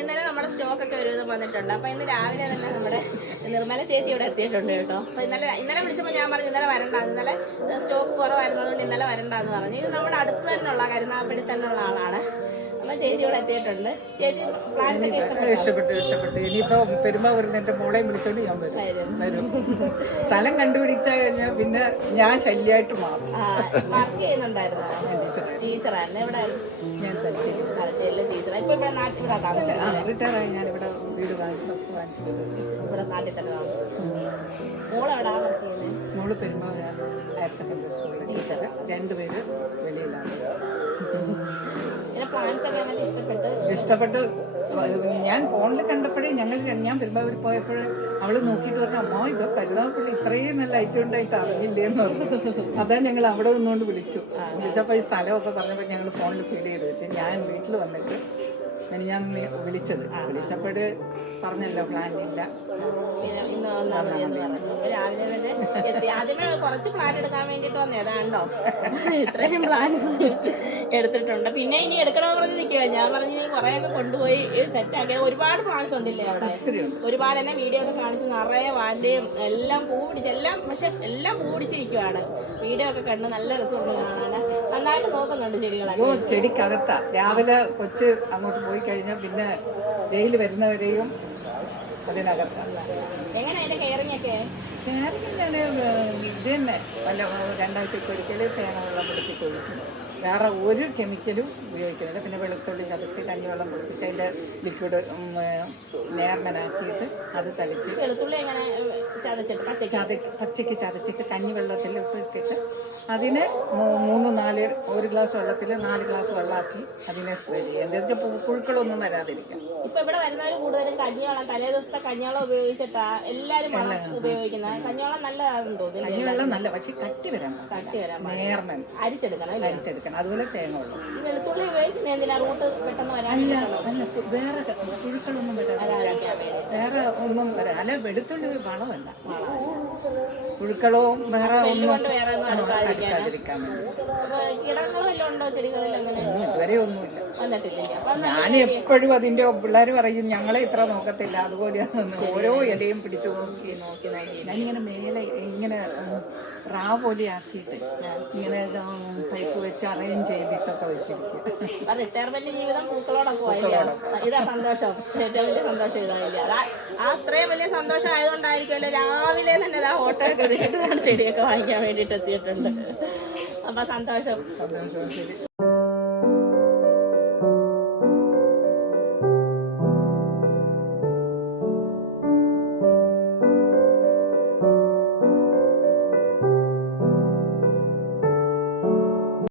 ഇന്നലെ നമ്മുടെ സ്റ്റോക്കൊക്കെ ഒരു വിധം വന്നിട്ടുണ്ട്. അപ്പോൾ ഇന്ന് രാവിലെ തന്നെ നമ്മുടെ നിർമ്മല ചേച്ചി ഇവിടെ എത്തിയിട്ടുണ്ട് കേട്ടോ. അപ്പോൾ ഇന്നലെ വിളിച്ചപ്പോൾ ഞാൻ പറഞ്ഞു ഇന്നലെ വരണ്ട, ഇന്നലെ സ്റ്റോക്ക് കുറവായിരുന്നു, അതുകൊണ്ട് ഇന്നലെ വരണ്ടെന്ന് പറഞ്ഞു. ഇത് നമ്മുടെ അടുത്ത് തന്നെയുള്ള കരുനാഗപ്പള്ളി തന്നെയുള്ള ആളാണ്. അപ്പം ചേച്ചി ഇവിടെ എത്തിയിട്ടുണ്ട്. ചേച്ചി പ്ലാൻസ് ഒക്കെ ഇഷ്ടപ്പെട്ടു. ഇനിയിപ്പോൾ പെരുമാറുന്ന എൻ്റെ മോളെയും വിളിച്ചോണ്ട് ഞാൻ വരും. സ്ഥലം കണ്ടുപിടിച്ചാൽ കഴിഞ്ഞാൽ പിന്നെ ഞാൻ ശല്യമായിട്ട് മാറും. വർക്ക് ചെയ്യുന്നുണ്ടായിരുന്നു, ടീച്ചറായിരുന്നു. എവിടെ? ഞാൻ തലശ്ശേരിയിലെ ടീച്ചറാണ്. ഇപ്പോൾ ഇവിടെ നാട്ടിൽ റിട്ടയറായി. ഞാനിവിടെ വീട് വാങ്ങിച്ചത് ഇവിടെ നാട്ടിൽ തന്നെ താമസിക്കും. മോളെവിടാ വർക്ക് ചെയ്യുന്നത്? മോള് പെരുമാറ ഹയർ സെക്കൻഡറി സ്കൂളിലെ ടീച്ചർ. രണ്ടുപേര് വെളിയിലാണ്. ഇഷ്ടപ്പെട്ട് ഞാൻ ഫോണിൽ കണ്ടപ്പോഴേ ഞാൻ പെരുമ്പാവൂർ പോയപ്പോൾ അവള് നോക്കിയിട്ട് പറഞ്ഞു, അമ്മോ ഇതോ കരുനാഗപ്പള്ളി ഇത്രയും നല്ല ഐറ്റം ഉണ്ടായിട്ട് അറിഞ്ഞില്ലേന്ന് പറഞ്ഞു. അതാ ഞങ്ങൾ അവിടെ നിന്നുകൊണ്ട് വിളിച്ചപ്പോൾ ഈ സ്ഥലമൊക്കെ പറഞ്ഞപ്പോൾ ഞങ്ങൾ ഫോണിൽ ഫീൽ ചെയ്ത് വെച്ച് ഞാൻ വീട്ടിൽ വന്നിട്ട് ഞാൻ വിളിച്ചപ്പോൾ പറഞ്ഞല്ലോ പ്ലാൻ ഇല്ല. രാവിലെ തന്നെ എത്തി. ആദ്യമേ കുറച്ച് പ്ലാൻ എടുക്കാൻ വേണ്ടിട്ട് വന്നേതാണ്ടോ ഇത്രയും പ്ലാൻസ് എടുത്തിട്ടുണ്ട്. പിന്നെ ഇനി എടുക്കണമെന്ന് പറഞ്ഞ് നിൽക്കുക. ഞാൻ പറഞ്ഞു ഇനി കുറേ ഒക്കെ കൊണ്ടുപോയി സെറ്റാക്കിയ ഒരുപാട് പ്ലാൻസ് ഉണ്ടല്ലേ അവിടെ. ഒരുപാട് തന്നെ വീഡിയോ ഒക്കെ കാണിച്ച് നിറയെ വാൻഡയും എല്ലാം പൂ പിടിച്ച് എല്ലാം പൂ പിടിച്ചിരിക്കുവാണ്. വീഡിയോ ഒക്കെ കണ്ട് നല്ല രസമുണ്ട് കാണാൻ. നന്നായിട്ട് നോക്കുന്നുണ്ട് ചെടികളൊക്കെ. ചെടിക്കകത്താ രാവിലെ കൊച്ച് അങ്ങോട്ട് പോയി കഴിഞ്ഞാൽ പിന്നെ വെയിൽ വരുന്നവരെയും അതിനകത്താണ്. എങ്ങനെ അതിന്റെ കെയറിംഗ് ഒക്കെ? കെയറിംഗ് ഞാൻ ഇത് തന്നെ വല്ല 2 ആഴ്ചയ്ക്ക് ഒരിക്കൽ തേങ്ങ വെള്ളം പിടിപ്പിച്ച് ഒഴിക്കുന്നു. വേറെ ഒരു കെമിക്കലും ഉപയോഗിക്കുന്നില്ല. പിന്നെ വെളുത്തുള്ളി ചതച്ച് കഞ്ഞിവെള്ളം പിടിപ്പിച്ച് അതിൻ്റെ ലിക്വിഡ് നേർമനാക്കിയിട്ട് അത് തളിച്ച് വെളുത്തുള്ളി എങ്ങനെ പച്ചയ്ക്ക് ചതച്ചിട്ട് കഞ്ഞിവെള്ളത്തിൽ ഇട്ടിട്ട് അതിനെ 3-4 1 ഗ്ലാസ് വെള്ളത്തിൽ 4 ഗ്ലാസ് വെള്ളമാക്കി അതിനെ സ്പ്രേ ചെയ്യുക. എന്താ വെച്ചാൽ പുഴുക്കളൊന്നും വരാതിരിക്കാം. ഇപ്പൊ ഇവിടെ വരുന്നവർ കൂടുതലും കഞ്ഞിവെള്ളം, തലേ ദിവസത്തെ കഞ്ഞിവെള്ളം ഉപയോഗിച്ചിട്ടാ എല്ലാവരും ഉപയോഗിക്കുന്നത്. കഞ്ഞിവെള്ളം നല്ലതാണെന്ന് തോന്നുന്നു. കഞ്ഞിവെള്ളം നല്ല, പക്ഷെ കട്ടി വരാൻ നേർമൻ അരിച്ചെടുക്കണം. അതുപോലെ തേങ്ങ വെള്ളം. ഈ വെളുത്തുള്ളി ഉപയോഗിക്കുന്ന എന്തിനാ? റൂട്ട് പെട്ടെന്ന് വരാൻ? അല്ല വേറെ പുഴുക്കളൊന്നും വരാതിരിക്കാൻ, വേറെ ഒന്നും വരാൻ. അല്ല വെളുത്തുള്ളി വളമല്ല, പുഴുക്കളോ വേറെ ഒന്നും അടുക്കാതിരിക്കാൻ വേണ്ടി. ഇതുവരെ ഒന്നുമില്ല. ഞാൻ എപ്പോഴും അതിന്റെ പിള്ളേർ പറയും ഞങ്ങളെ ഇത്ര നോക്കത്തില്ല, അതുപോലെയാണെന്ന്. ഓരോ ഇലയും പിടിച്ചു നോക്കി ഞാനിങ്ങനെ മേലെ ഇങ്ങനെ റാ പോലെ ആക്കിയിട്ട് ഇങ്ങനെ പൈപ്പ് വെച്ച് അറേഞ്ച് ചെയ്തിട്ടൊക്കെ വെച്ചിരിക്കും. റിട്ടയർമെന്റ് ജീവിതം പൂക്കളോടൊപ്പം ഇതാ സന്തോഷം. ഏറ്റവും വലിയ സന്തോഷം ഇതായില്ല. അത്രയും വലിയ സന്തോഷം ആയതുകൊണ്ടായിരിക്കുമല്ലോ രാവിലെ തന്നെ ഇതാ ഓട്ടോ ഒക്കെ വിളിച്ചിട്ട് ചെടിയൊക്കെ വാങ്ങിക്കാൻ വേണ്ടിയിട്ട് എത്തിയിട്ടുണ്ട്. അപ്പൊ സന്തോഷം. ശരി.